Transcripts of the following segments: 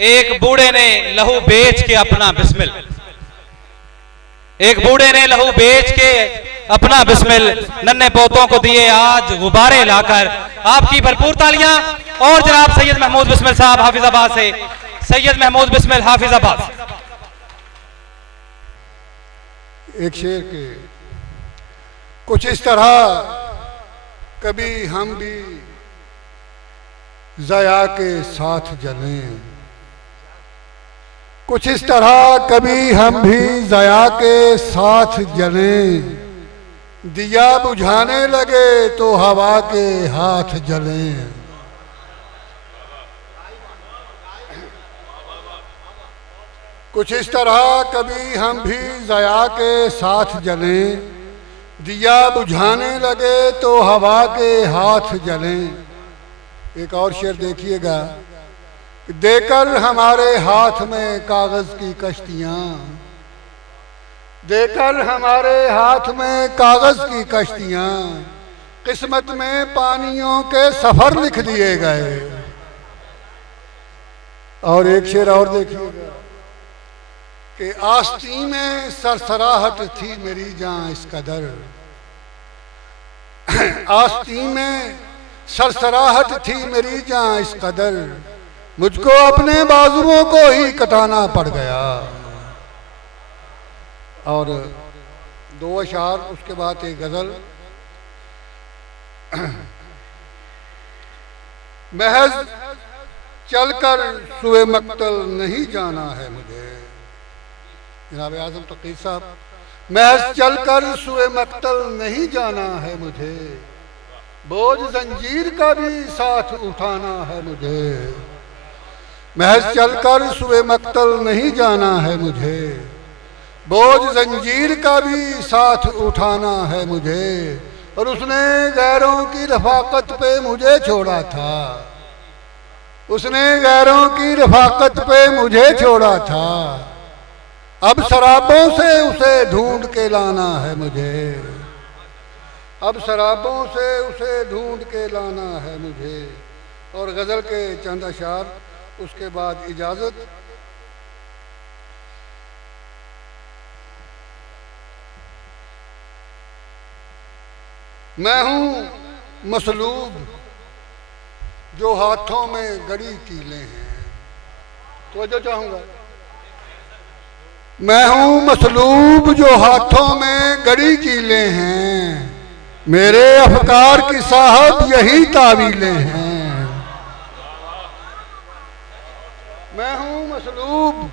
एक बूढ़े ने लहू बेच के अपना बिस्मिल, एक बूढ़े ने लहू बेच के अपना बिस्मिल नन्हे पोतों को दिए आज गुब्बारे लाकर। आपकी भरपूर तालियां। और जनाब सैयद महमूद बिस्मिल साहब हाफिजाबाद से, सैयद महमूद बिस्मिल हाफिजाबाद। एक शेर के कुछ इस तरह, कभी हम भी ज़या के साथ जलें, कुछ इस तरह कभी हम भी ज़या के साथ जलें, दिया बुझाने लगे तो हवा के हाथ जलें। कुछ इस तरह कभी हम भी ज़या के साथ जलें, दिया बुझाने लगे तो हवा के हाथ जलें। एक और शेर देखिएगा, देकर हमारे हाथ में कागज की कश्तियां, देकर हमारे हाथ में कागज की कश्तियां, किस्मत में पानियों के सफर लिख दिए गए। और एक शेर और देखिएगा कि आस्ती में सरसराहट थी मेरी जान इस कदर, आस्ती में सरसराहट थी मेरी जान इस कदर, मुझको अपने बाजुओं को ही कटाना पड़ गया। और दो अशार, उसके बाद एक गजल। महज चलकर सुए मक्तल नहीं जाना है मुझे, जनाब आज़म तकीर साहब, महज चलकर सुए मक्तल नहीं जाना है मुझे, बोझ जंजीर का भी साथ उठाना है मुझे, महज चलकर सुए मक्तल नहीं जाना है मुझे, बोझ जंजीर का भी साथ उठाना है मुझे। और उसने गैरों की रफाकत पे मुझे छोड़ा था, उसने गैरों की रफाकत पे मुझे छोड़ा था, अब शराबों से उसे ढूंढ के लाना है मुझे, अब शराबों से उसे ढूंढ के लाना है मुझे। और गजल के चंद अशार, उसके बाद इजाजत। मैं हूं मसलूब जो हाथों में गड़ी कीले हैं, तो जो चाहूंगा, मैं हूं मसलूब जो हाथों में गड़ी कीले हैं, मेरे अफकार की साहब यही तावीलें हैं। मैं हूं मसलूब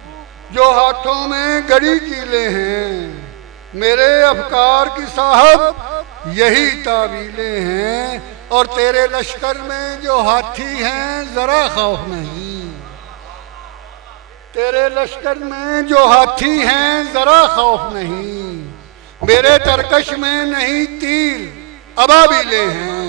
जो हाथों में गड़ी कीले हैं, मेरे अफकार की साहब यही तावीलें हैं। और तेरे लश्कर में जो हाथी हैं जरा खौफ नहीं, तेरे लश्कर में जो हाथी हैं जरा खौफ नहीं, मेरे तरकश में नहीं तीर अबाबिलें हैं।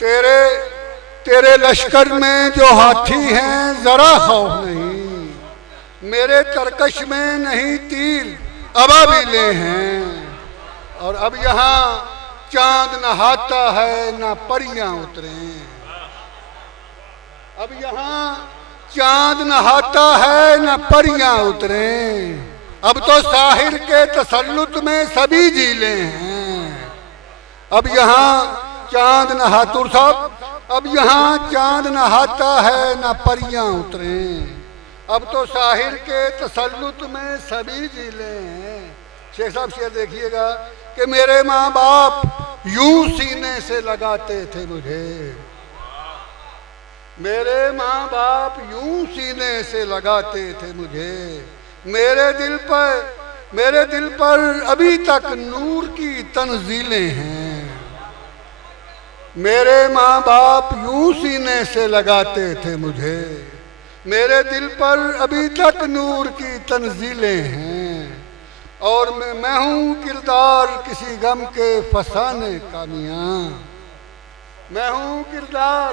तेरे लश्कर में जो हाथी हैं जरा खौफ नहीं, मेरे तरकश में नहीं तीर अबाबिलें हैं। और अब यहाँ चांद नहाता है ना परियां उतरे, अब यहाँ चांद नहाता है ना परियां उतरे, अब तो साहिर के तसल्लुत में सभी झीलें हैं। अब यहाँ चांद नहातुर साहब, अब यहाँ चांद नहाता है ना परियां उतरे, अब तो साहिर के तसल्लुत में सभी झीलें हैं। शेख साहब शेर देखिएगा कि मेरे माँ बाप यूं सीने से लगाते थे मुझे, मेरे माँ बाप यूं सीने से लगाते थे मुझे, मेरे दिल पर अभी तक नूर की तंजीलें हैं। मेरे माँ बाप यूं सीने से लगाते थे मुझे, मेरे दिल पर अभी तक नूर की तंजीलें हैं। और मैं हूँ किरदार किसी गम के फसाने का मियाँ, मैं हूँ किरदार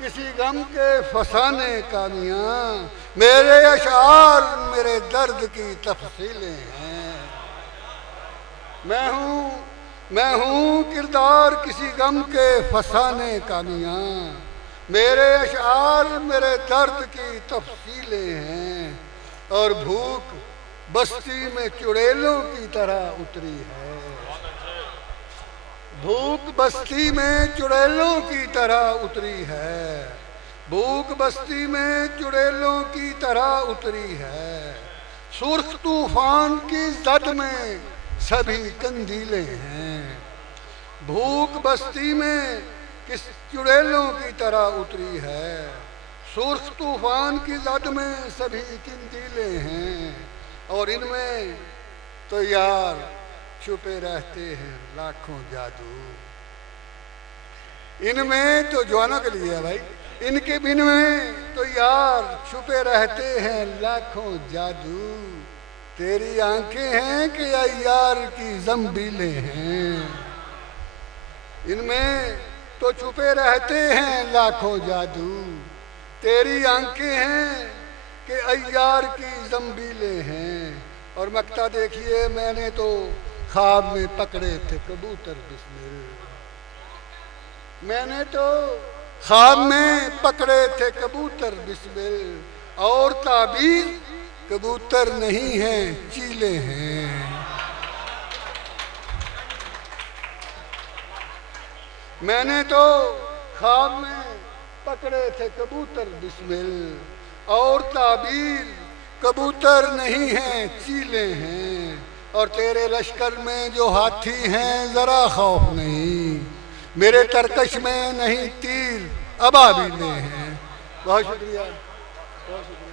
किसी गम के फसाने का मियाँ, मेरे अशार मेरे दर्द की तफसीलें हैं। मैं हूँ मैं हूँ किरदार किसी गम के फसाने का मियाँ, मेरे अशआर मेरे दर्द की तफसीलें हैं, और भूख बस्ती में चुड़ैलों की तरह उतरी है। भूख बस्ती में चुड़ैलों की तरह उतरी है, भूख बस्ती में चुड़ैलों की तरह उतरी है। सुर्ख तूफान की जद में सभी कंदीले हैं, भूख बस्ती में किस चुड़ैलों की तरह उतरी है। सुर्ख तूफान की जद में सभी कंदीले हैं, और इनमें तो यार छुपे रहते हैं लाखों जादू। इनमें तो जवानों के लिए है भाई, इनके बिन में तो यार छुपे रहते हैं लाखों जादू। तेरी आंखें हैं कि यार की जंबीलें हैं, इनमें तो छुपे रहते हैं लाखों जादू। तेरी आंखें हैं कि अय्यार की जंबीलें हैं। और मक्ता देखिए, मैंने तो ख्वाब में पकड़े थे कबूतर बिस्मिल, मैंने तो ख्वाब में पकड़े थे कबूतर बिस्मिल, और ताबीर कबूतर नहीं हैं चीले हैं। मैंने तो ख्वाब में पकड़े थे कबूतर बिस्मिल, और ताबीर कबूतर नहीं हैं चीले हैं। और तेरे लश्कर में जो हाथी हैं जरा खौफ नहीं, मेरे तरकश में नहीं तीर अबाबिले हैं। बहुत शुक्रिया, बहुत शुक्रिया।